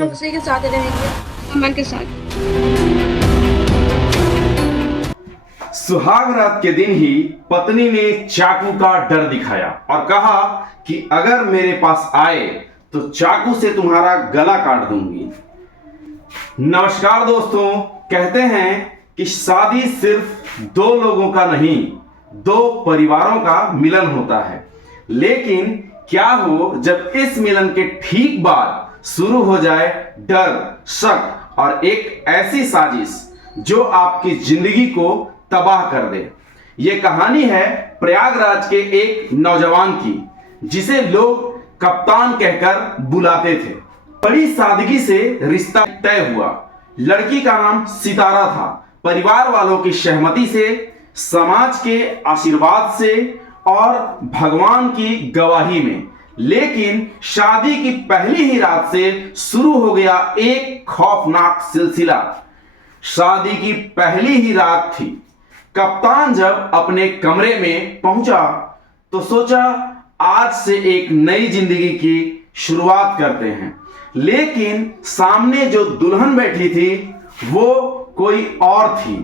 हम उसी के साथ रहेंगे, अमन के साथ। सुहाग रात के दिन ही पत्नी ने चाकू का डर दिखाया और कहा कि अगर मेरे पास आए तो चाकू से तुम्हारा गला काट दूंगी। नमस्कार दोस्तों, कहते हैं कि शादी सिर्फ दो लोगों का नहीं, दो परिवारों का मिलन होता है। लेकिन क्या हो जब इस मिलन के ठीक बाद शुरू हो जाए डर, शक और एक ऐसी साजिश जो आपकी जिंदगी को तबाह कर दे। यह कहानी है प्रयागराज के एक नौजवान की, जिसे लोग कप्तान कहकर बुलाते थे। बड़ी सादगी से रिश्ता तय हुआ। लड़की का नाम सितारा था। परिवार वालों की सहमति से, समाज के आशीर्वाद से और भगवान की गवाही में। लेकिन शादी की पहली ही रात से शुरू हो गया एक खौफनाक सिलसिला। शादी की पहली ही रात थी। कप्तान जब अपने कमरे में पहुंचा तो सोचा आज से एक नई जिंदगी की शुरुआत करते हैं। लेकिन सामने जो दुल्हन बैठी थी वो कोई और थी।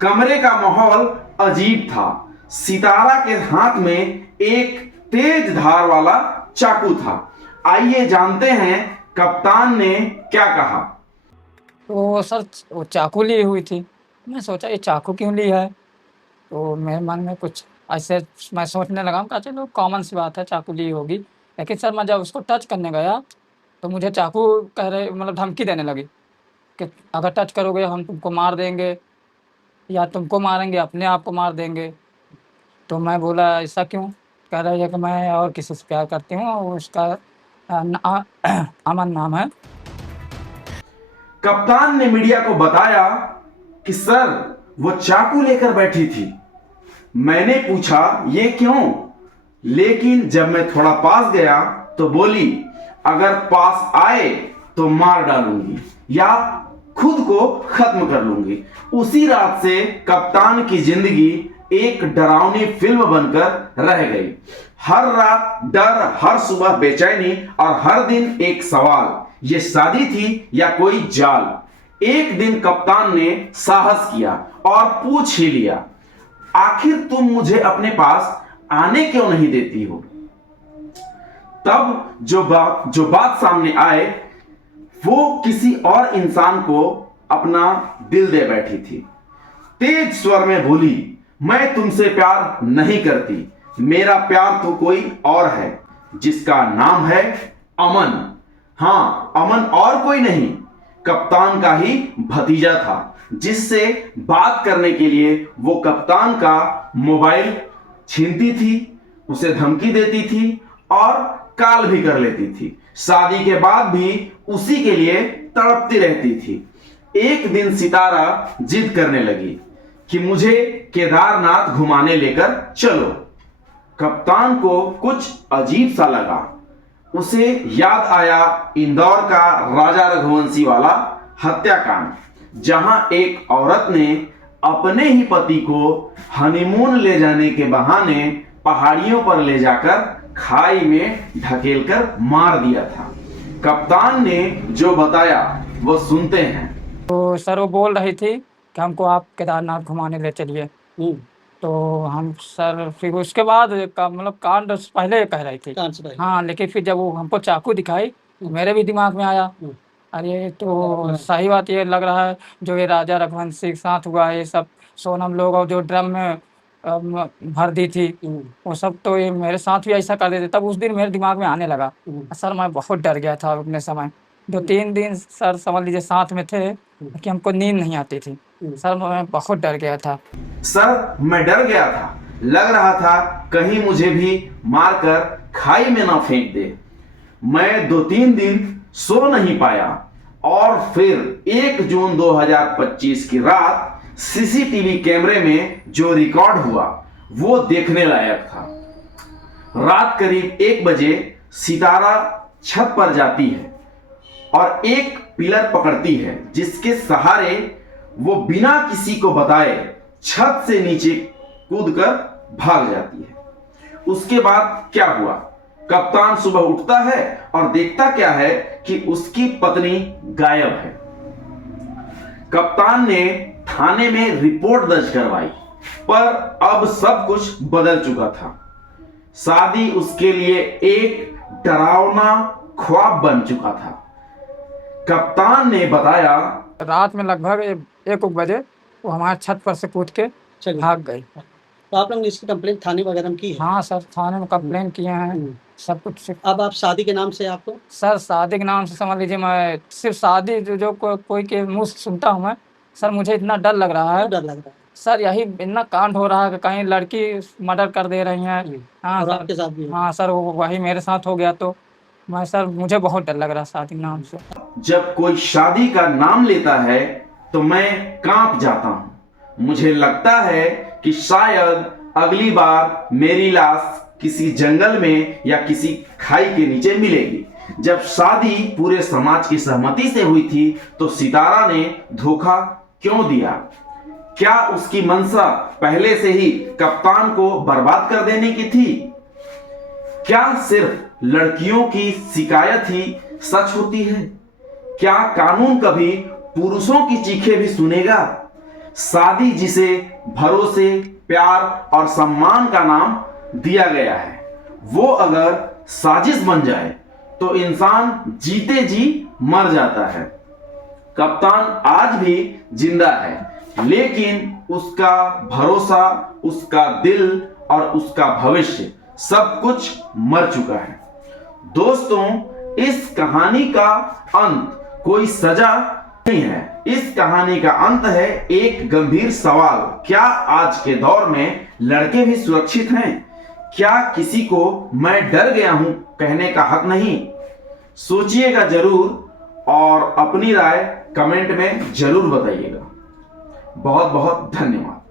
कमरे का माहौल अजीब था। सितारा के हाथ में एक तेज धार वाला चाकू था। आइए जानते हैं कप्तान ने क्या कहा। तो सर वो चाकू ली हुई थी। मैं सोचा ये चाकू क्यों ली है, तो मेरे मन में कुछ ऐसे मैं सोचने लगा कि चलो कॉमन सी बात है, चाकू ली होगी। लेकिन सर मैं जब उसको टच करने गया तो मुझे चाकू कह रहे मतलब धमकी देने लगी कि अगर टच करोगे हम तुमको मार देंगे, या तुमको मारेंगे अपने आप को मार देंगे। तो मैं बोला ऐसा क्यों? कह रहे हैं कि मैं और किसी से प्यार करती हूँ और उसका अमन नाम है। कप्तान ने मीडिया को बताया कि सर वो चाकू लेकर बैठी थी। मैंने पूछा ये क्यों, लेकिन जब मैं थोड़ा पास गया तो बोली अगर पास आए तो मार डालूंगी या खुद को खत्म कर लूंगी। उसी रात से कप्तान की जिंदगी एक डरावनी फिल्म बनकर रह गई। हर रात डर, हर सुबह बेचैनी और हर दिन एक सवाल, ये शादी थी या कोई जाल। एक दिन कप्तान ने साहस किया और पूछ ही लिया, आखिर तुम मुझे अपने पास आने क्यों नहीं देती हो? तब जो बात सामने आए वो किसी और इंसान को अपना दिल दे बैठी थी। तेज स्वर में बोली, मैं तुमसे प्यार नहीं करती, मेरा प्यार तो कोई और है जिसका नाम है अमन। हाँ, अमन और कोई नहीं, कप्तान का ही भतीजा था, जिससे बात करने के लिए वो कप्तान का मोबाइल छीनती थी, उसे धमकी देती थी और कॉल भी कर लेती थी। शादी के बाद भी उसी के लिए तड़पती रहती थी। एक दिन सितारा जिद करने लगी कि मुझे केदारनाथ घुमाने लेकर चलो। कप्तान को कुछ अजीब सा लगा। उसे याद आया इंदौर का राजा रघुवंशी वाला हत्याकांड, जहां एक औरत ने अपने ही पति को हनीमून ले जाने के बहाने पहाड़ियों पर ले जाकर खाई में ढकेलकर मार दिया था। कप्तान ने जो बताया वो सुनते हैं। तो सर वो बोल रही थी कि हमको आप केदारनाथ घुमाने ले चलिए। तो हम सर फिर उसके बाद का मतलब कांड पहले कह रही थी। हाँ, लेकिन फिर जब वो हमको चाकू दिखाई तो मेरे भी दिमाग में आया, अरे तो सही बात ये लग रहा है जो ये राजा रघुवंशी के साथ हुआ है, ये सब सोनम लोग और जो ड्रम में भर दी थी वो सब, तो ये मेरे साथ भी ऐसा कर देते। तब उस दिन मेरे दिमाग में आने लगा। सर मैं बहुत डर गया था अपने समय। 2-3 दिन सर समझ लीजिए साथ में थे कि हमको नींद नहीं आती थी। सर मैं बहुत डर गया था। सर मैं डर गया था, लग रहा था कहीं मुझे भी मारकर खाई में ना फेंक दे। मैं 2-3 दिन सो नहीं पाया और फिर 1 जून 2025 की रात सीसीटीवी कैमरे में जो रिकॉर्ड हुआ वो देखने लायक था। रात करीब 1 बजे सितारा छत पर जाती है और एक पिलर पकड़ती है, जिसके सहारे वो बिना किसी को बताए छत से नीचे कूदकर भाग जाती है। उसके बाद क्या हुआ? कप्तान सुबह उठता है और देखता क्या है कि उसकी पत्नी गायब है। कप्तान ने थाने में रिपोर्ट दर्ज करवाई, पर अब सब कुछ बदल चुका था। शादी उसके लिए एक डरावना ख्वाब बन चुका था। कप्तान ने बताया, रात में लगभग 1 बजे वो हमारे छत पर से कूद के भाग गई। तो आप लोग ने इसकी कंप्लेंट थाने वगैरह में की है? हाँ सर, थाने में कंप्लेन किए हैं, सब कुछ। अब आप शादी के नाम से आपको सर शादी के नाम से समझ लीजिए, मैं सिर्फ शादी जो कोई के मुंह से सुनता हूँ मैं, सर मुझे इतना डर लग रहा है। डर लग रहा है सर यही इतना कांड हो रहा है कि कहीं लड़की मर्डर कर दे रही हैं। हाँ और सर, आपके साथ भी हो? हाँ सर, वही मेरे साथ हो गया तो मैं सर मुझे बहुत डर लग रहा है शादी के नाम से। जब कोई शादी का नाम लेता है तो मैं कांप जाता हूं। मुझे लगता है कि शायद अगली बार मेरी लाश किसी जंगल में या किसी खाई के नीचे मिलेगी। जब शादी पूरे समाज की सहमति से हुई थी तो सितारा ने धोखा क्यों दिया? क्या उसकी मंशा पहले से ही कप्तान को बर्बाद कर देने की थी? क्या सिर्फ लड़कियों की शिकायत ही सच होती है? क्या कानून कभी पुरुषों की चीखें भी सुनेगा? शादी जिसे भरोसे, प्यार और सम्मान का नाम दिया गया है, वो अगर साजिश बन जाए तो इंसान जीते जी मर जाता है। कप्तान आज भी जिंदा है, लेकिन उसका भरोसा, उसका दिल और उसका भविष्य सब कुछ मर चुका है। दोस्तों, इस कहानी का अंत कोई सजा नहीं है। इस कहानी का अंत है एक गंभीर सवाल। क्या आज के दौर में लड़के भी सुरक्षित हैं? क्या किसी को मैं डर गया हूं कहने का हक नहीं? सोचिएगा जरूर और अपनी राय कमेंट में जरूर बताइएगा। बहुत बहुत धन्यवाद।